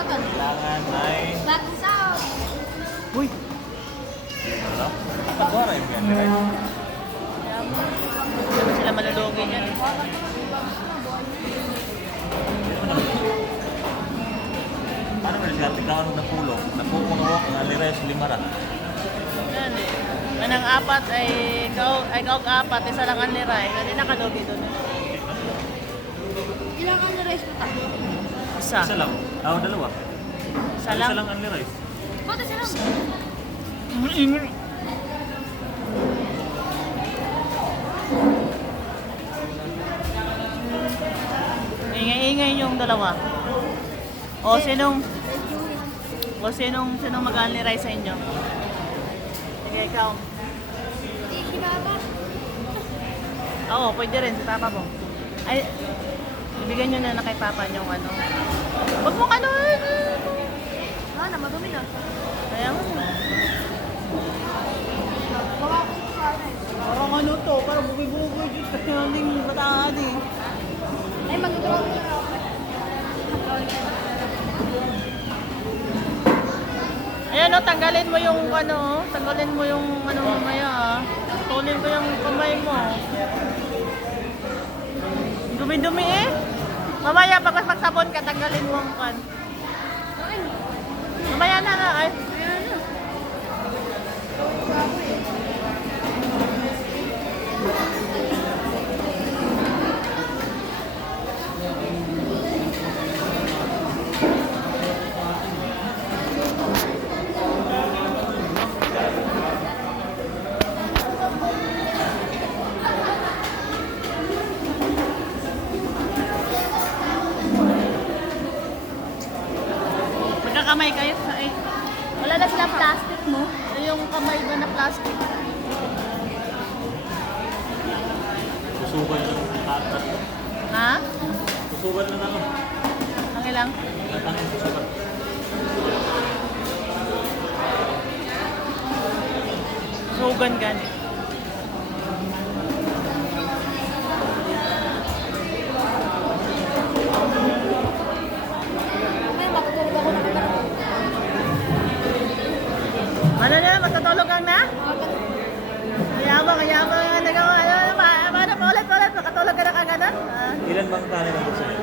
Kailangan ay... Uy! Ano? Pagwara yung yan, right? Hindi sila malulugi niyan eh. Paano mo siya? Tignan ng pulo. Nagpupuno ko ng alires, limaran. Yan eh. Ang apat ay kaog apat, isa lang ang liray. Hindi nakalugi doon. Ilang ang rice mo ta? Isa. Isa lang. Dalawa. Isa lang. Isa lang ang alires. Ba't isa lang? Ingay-ingay yung dalawa. O sinong mag-unliray sa inyo? Sige, ikaw. Hindi, si Papa. Oo, pwede rin si Papa mo. Ay, ibigay nyo na kay Papa yung ano. Huwag mong ano. Madumi na. Kaya mo. Bawa ko sa sana eh. Parang ano to, parang bugoy-bugoy dito kasi yung bataan eh. Ay, mag-draw na ako. Ayan o, tanggalin mo yung ano, mamaya ah. Tulin ko yung kamay mo. Dumi-dumi eh. Mamaya pag magsabon ka, tanggalin mo ang kan. Mamaya na nga ay. Ayan na. Magkakamay kayo. Ay, Wala na silang plastic mo. yung kamay ba na plastic? Susugan lang. Ha? Susugan lang ako. Ang ilang? Tatangin susugan. Sugan gani. May matutulog ako na kita. Ano na? Matutulog kang na? Ayabang nga nagawa. Paano ulit? Makatulog ka na kagad? Ilan bang kanin ang gusto niyo?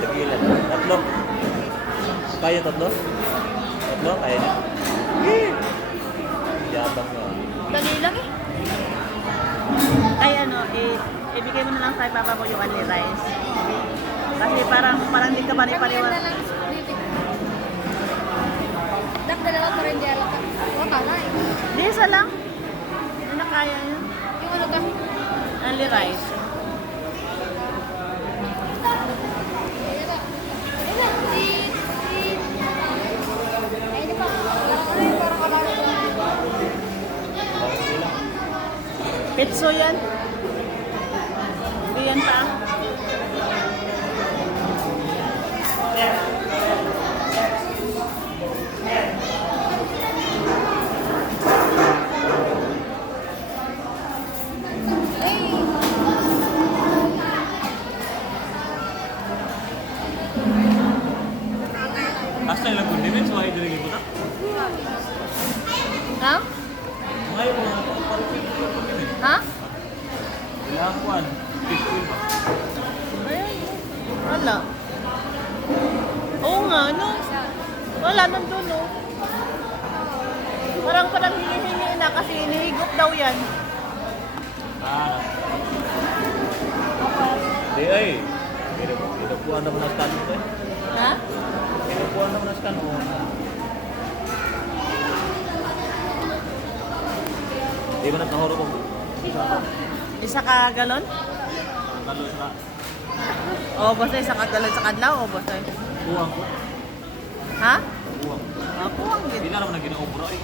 Tagilan. Tatlo. Kaya tatlo? Tatlo? Kaya niyo? Yabang mo. Dali lang eh. Ay ano, ibigay mo na lang kay Papa mo yung only rice. Kasi parang hindi ka pari-pariwan. Dagdagan pa rin dyan. Wala na eh. Hindi, isa lang. Hindi na kaya yun. Yung ano ka? Only rice. Pitso yan. Hindi yan pa. Hasta ilang condiments, why dili ko na? Ha? Ngayon, condiments. Ha? Ilang kuan? 15 ba? Ayan. Wala. Oo nga, no? Wala, nandun, no? Parang hinihingi na kasi inihigop daw yan. Di ay. Pinupuan naman ang stand mo eh. Ha? Pinupuan naman ang stand mo. Di ba nagkahuro ko? Isa ka galon? Kalos na. O, basta isa ka galon sa kadlaw o basta? Buwang ko. Ha? Buwang. Ako ang Hindi gito. na naman na ginaubra eh.